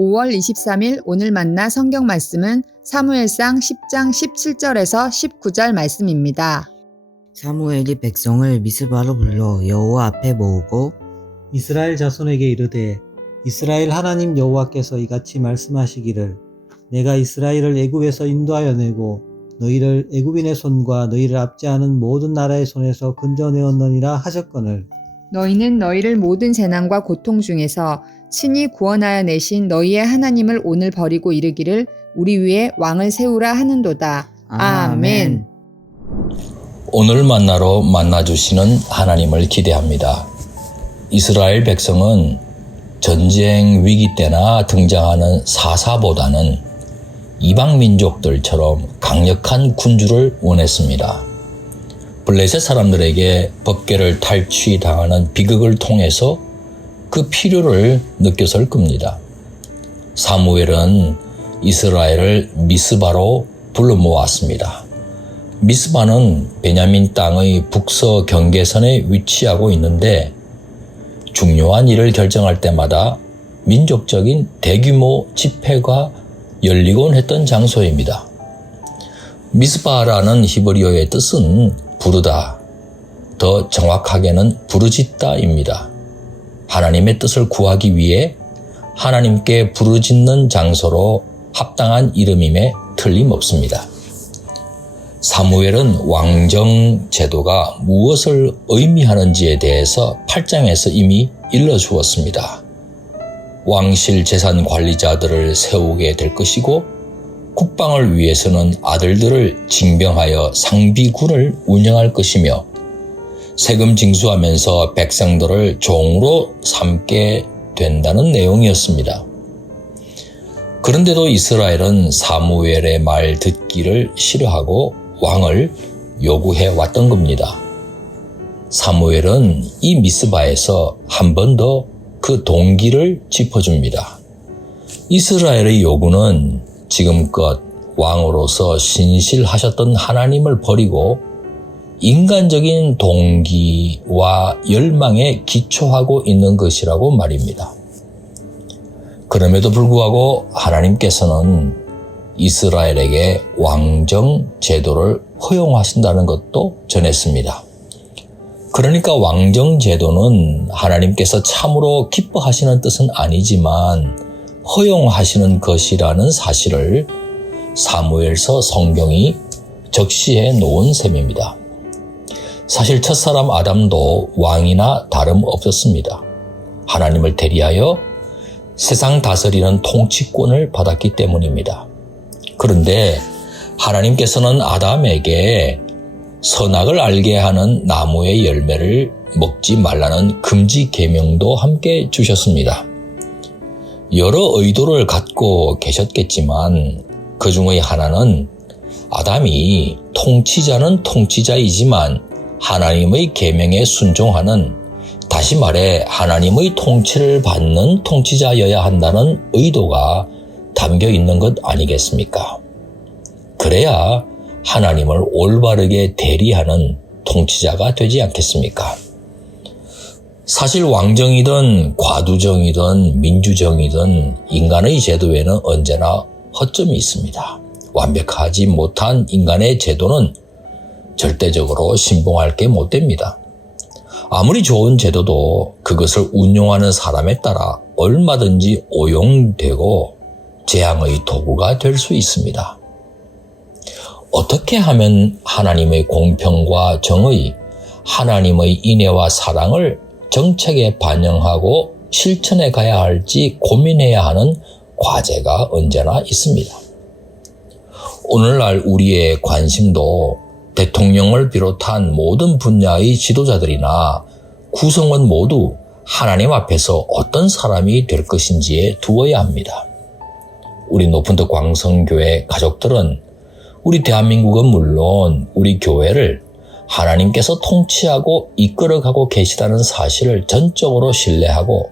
5월 23일 오늘 만나 성경 말씀은 사무엘상 10장 17절에서 19절 말씀입니다. 사무엘이 백성을 미스바로 불러 여호와 앞에 모으고 이스라엘 자손에게 이르되 이스라엘 하나님 여호와께서 이같이 말씀하시기를 내가 이스라엘을 애굽에서 인도하여 내고 너희를 애굽인의 손과 너희를 압제하는 모든 나라의 손에서 건져내었느니라 하셨거늘 너희는 너희를 모든 재난과 고통 중에서 친히 구원하여 내신 너희의 하나님을 오늘 버리고 이르기를 우리 위에 왕을 세우라 하는도다. 아멘. 오늘 만나러 만나주시는 하나님을 기대합니다. 이스라엘 백성은 전쟁 위기 때나 등장하는 사사보다는 이방 민족들처럼 강력한 군주를 원했습니다. 블레셋 사람들에게 법궤를 탈취당하는 비극을 통해서 그 필요를 느꼈을 겁니다. 사무엘은 이스라엘을 미스바로 불러 모았습니다. 미스바는 베냐민 땅의 북서 경계선에 위치하고 있는데 중요한 일을 결정할 때마다 민족적인 대규모 집회가 열리곤 했던 장소입니다. 미스바라는 히브리어의 뜻은 부르다, 더 정확하게는 부르짖다입니다. 하나님의 뜻을 구하기 위해 하나님께 부르짖는 장소로 합당한 이름임에 틀림없습니다. 사무엘은 왕정 제도가 무엇을 의미하는지에 대해서 8장에서 이미 일러주었습니다. 왕실 재산 관리자들을 세우게 될 것이고 국방을 위해서는 아들들을 징병하여 상비군을 운영할 것이며 세금 징수하면서 백성들을 종으로 삼게 된다는 내용이었습니다. 그런데도 이스라엘은 사무엘의 말 듣기를 싫어하고 왕을 요구해 왔던 겁니다. 사무엘은 이 미스바에서 한 번 더 그 동기를 짚어줍니다. 이스라엘의 요구는 지금껏 왕으로서 신실하셨던 하나님을 버리고 인간적인 동기와 열망에 기초하고 있는 것이라고 말입니다. 그럼에도 불구하고 하나님께서는 이스라엘에게 왕정 제도를 허용하신다는 것도 전했습니다. 그러니까 왕정 제도는 하나님께서 참으로 기뻐하시는 뜻은 아니지만 허용하시는 것이라는 사실을 사무엘서 성경이 적시해 놓은 셈입니다. 사실 첫사람 아담도 왕이나 다름없었습니다. 하나님을 대리하여 세상 다스리는 통치권을 받았기 때문입니다. 그런데 하나님께서는 아담에게 선악을 알게 하는 나무의 열매를 먹지 말라는 금지 계명도 함께 주셨습니다. 여러 의도를 갖고 계셨겠지만 그 중의 하나는 아담이 통치자는 통치자이지만 하나님의 계명에 순종하는, 다시 말해 하나님의 통치를 받는 통치자여야 한다는 의도가 담겨 있는 것 아니겠습니까? 그래야 하나님을 올바르게 대리하는 통치자가 되지 않겠습니까? 사실 왕정이든 과두정이든 민주정이든 인간의 제도에는 언제나 허점이 있습니다. 완벽하지 못한 인간의 제도는 절대적으로 신봉할 게 못 됩니다. 아무리 좋은 제도도 그것을 운용하는 사람에 따라 얼마든지 오용되고 재앙의 도구가 될 수 있습니다. 어떻게 하면 하나님의 공평과 정의, 하나님의 인애와 사랑을 정책에 반영하고 실천해 가야 할지 고민해야 하는 과제가 언제나 있습니다. 오늘날 우리의 관심도 대통령을 비롯한 모든 분야의 지도자들이나 구성원 모두 하나님 앞에서 어떤 사람이 될 것인지에 두어야 합니다. 우리 높은뜻 광성교회 가족들은 우리 대한민국은 물론 우리 교회를 하나님께서 통치하고 이끌어가고 계시다는 사실을 전적으로 신뢰하고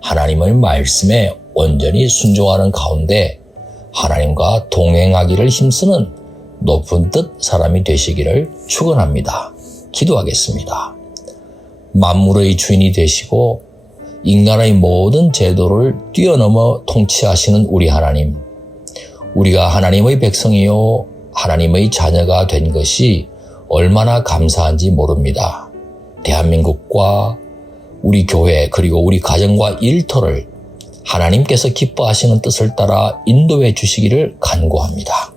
하나님의 말씀에 온전히 순종하는 가운데 하나님과 동행하기를 힘쓰는 높은 뜻 사람이 되시기를 축원합니다. 기도하겠습니다. 만물의 주인이 되시고 인간의 모든 제도를 뛰어넘어 통치하시는 우리 하나님. 우리가 하나님의 백성이요 하나님의 자녀가 된 것이 얼마나 감사한지 모릅니다. 대한민국과 우리 교회 그리고 우리 가정과 일터를 하나님께서 기뻐하시는 뜻을 따라 인도해 주시기를 간구합니다.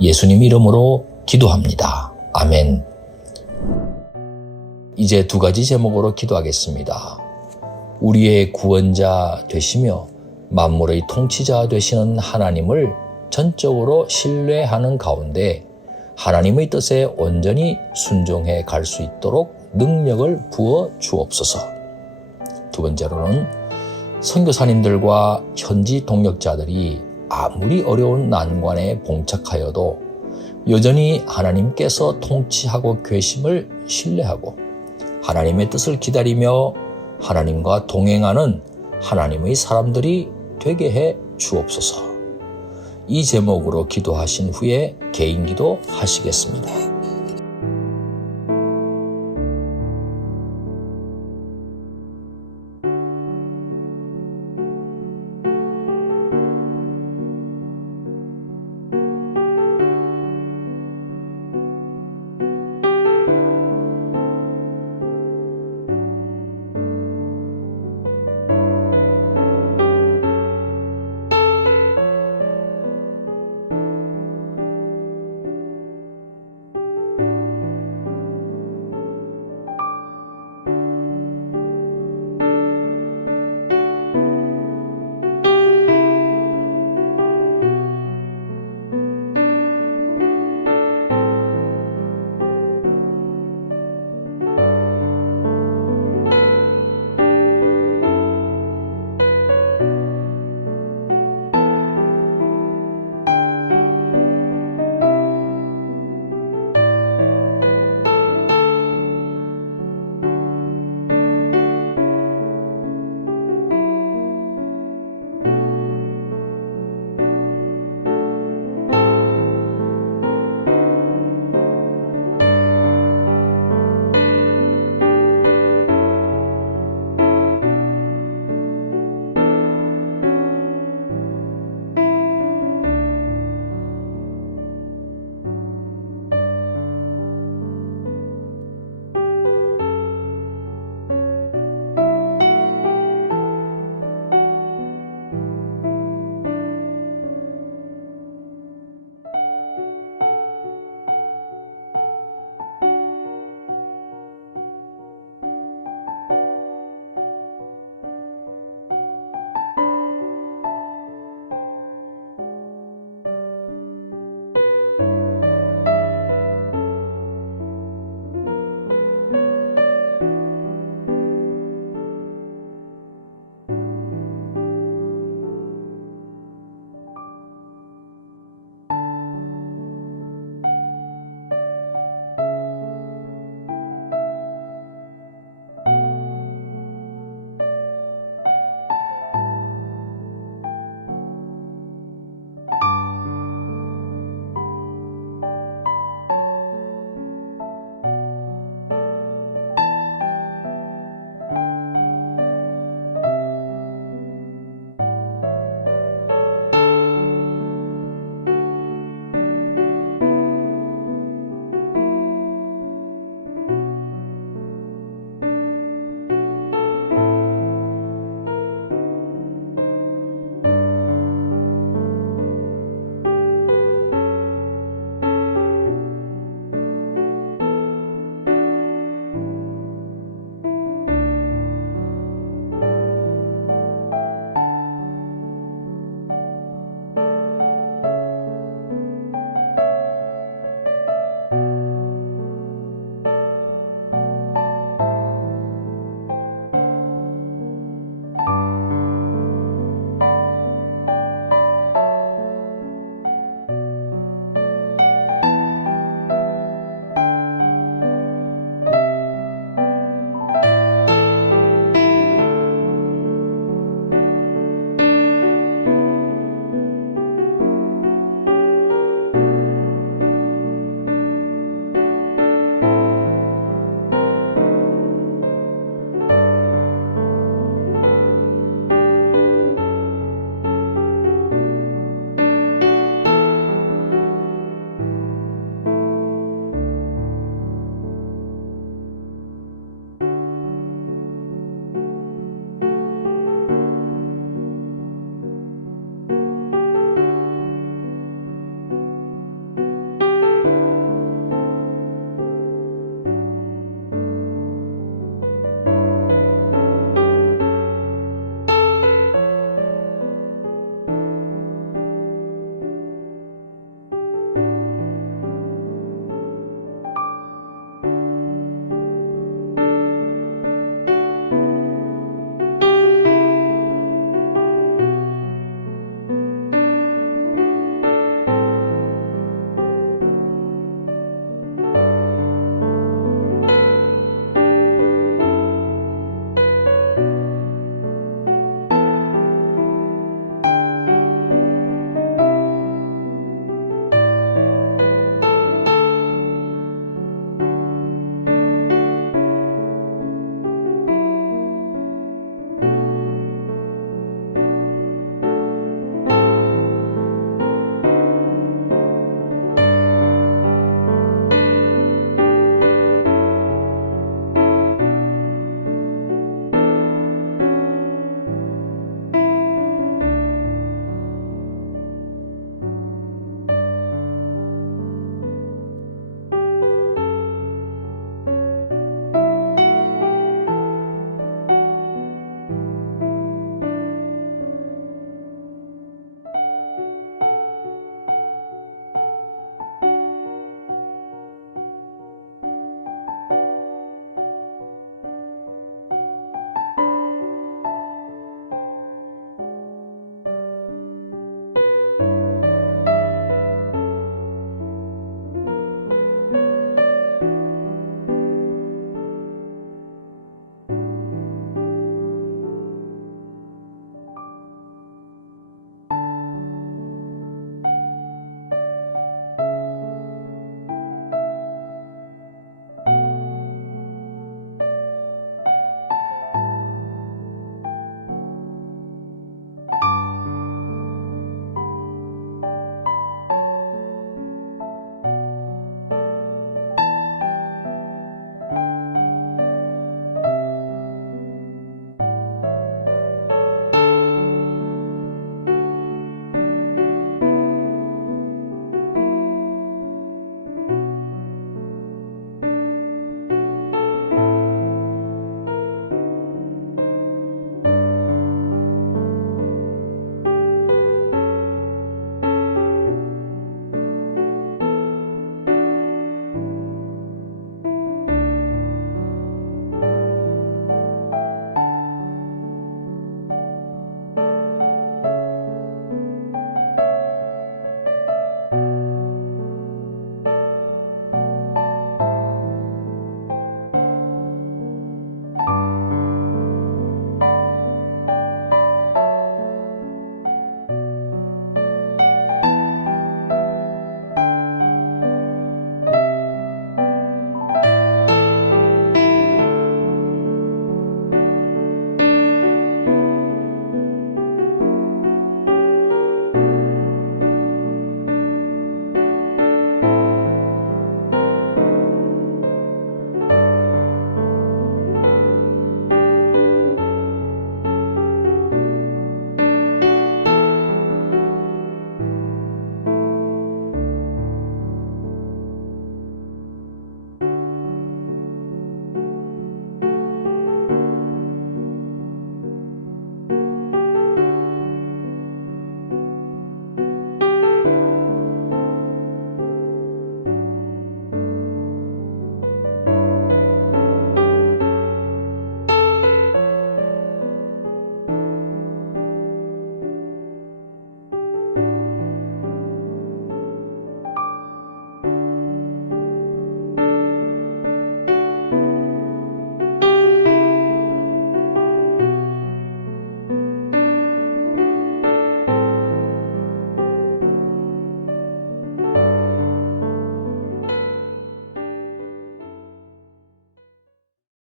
예수님 이름으로 기도합니다. 아멘. 이제 두 가지 제목으로 기도하겠습니다. 우리의 구원자 되시며 만물의 통치자 되시는 하나님을 전적으로 신뢰하는 가운데 하나님의 뜻에 온전히 순종해 갈 수 있도록 능력을 부어 주옵소서. 두 번째로는 선교사님들과 현지 동역자들이 아무리 어려운 난관에 봉착하여도 여전히 하나님께서 통치하고 계심을 신뢰하고 하나님의 뜻을 기다리며 하나님과 동행하는 하나님의 사람들이 되게 해 주옵소서. 이 제목으로 기도하신 후에 개인 기도 하시겠습니다.